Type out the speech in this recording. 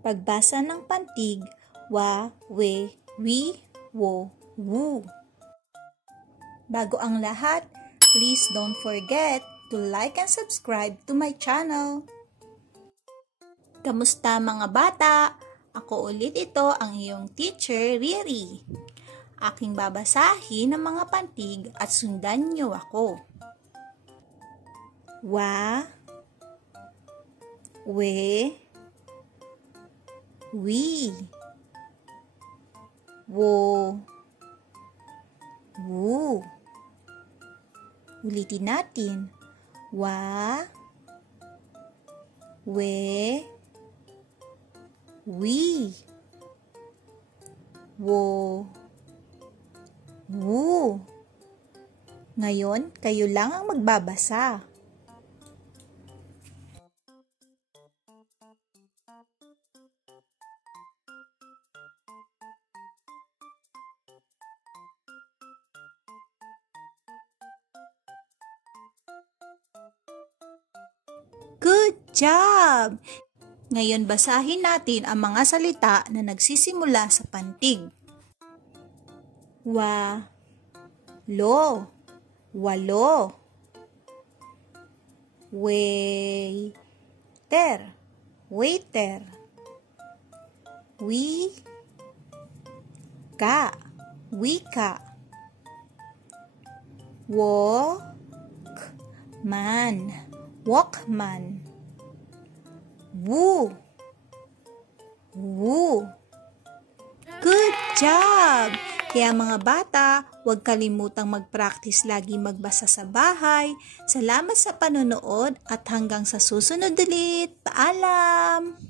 Pagbasa ng pantig, wa, we, wi, wo, wu. Bago ang lahat, please don't forget to like and subscribe to my channel. Kamusta mga bata? Ako ulit ito ang iyong teacher, Riri. Aking babasahin ang mga pantig at sundan niyo ako. Wa, we, wi, wo, wu. Ulitin natin. Wa, we, wi, wo, wu. Ngayon, kayo lang ang magbabasa. Good job! Ngayon basahin natin ang mga salita na nagsisimula sa pantig. Wa, lo, walo. Waiter, waiter. Wika, wika. Walkman, walkman. Woo, woo. Good job! Kaya mga bata, huwag kalimutang mag-practice lagi magbasa sa bahay. Salamat sa panonood at hanggang sa susunod ulit. Paalam!